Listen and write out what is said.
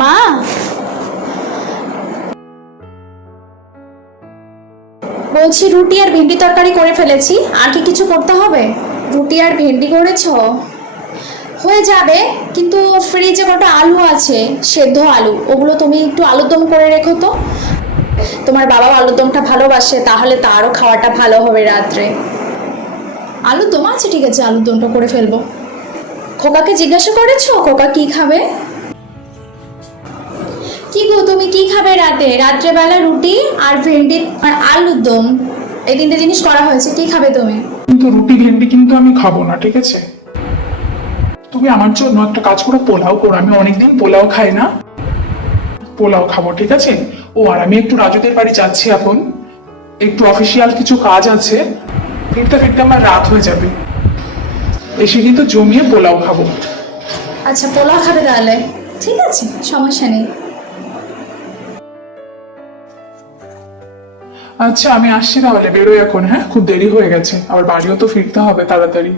মা, বলছি রুটি আর ভেন্ডি তরকারি করে ফেলেছি, আর কি কিছু করতে হবে? রুটি আর ভেন্ডি করেছো? হয়ে যাবে, কিন্তু ফ্রিজে কটা আলু আছে, সেদ্ধ আলু, ওগুলো তুমি একটু আলুর দম করে রেখো তো। তোমার বাবা আলুর দমটা ভালোবাসে, তাহলে তারও খাওয়াটা ভালো হবে রাত্রে। আলুর দম আছে, ঠিক আছে, আলুর দমটা করে ফেলবো। খোকাকে জিজ্ঞাসা করেছো খোকা কি খাবে? কি গো, তুমি কি খাবে রাতে? রাত্রেবেলা রুটি আর ভেন্ডি আর আলুর দম, এই তিনটে জিনিস করা হয়েছে, কি খাবে তুমি? কিন্তু রুটি ভেন্ডি কিন্তু আমি খাবো না, ঠিক আছে? তুমি আমার জন্য একটা কাজ করো, পোলাও করো। আমি অনেকদিন পোলাও খাই না, পোলাও খাবো, ঠিক আছে? ও আর আমি একটু রাজুদের বাড়ি যাচ্ছি এখন, একটু অফিসিয়াল কিছু কাজ আছে, ফিরতে ফিরতে আমার রাত হয়ে যাবে। এসে কিন্তু জমিয়ে পোলাও খাবো। আচ্ছা, পোলাও খাবে তাহলে, ঠিক আছে, সমস্যা নেই। আচ্ছা, আমি আসছি তাহলে, বেরোই এখন। হ্যাঁ, খুব দেরি হয়ে গেছে, আবার বাড়িও তো ফিরতে হবে তাড়াতাড়ি।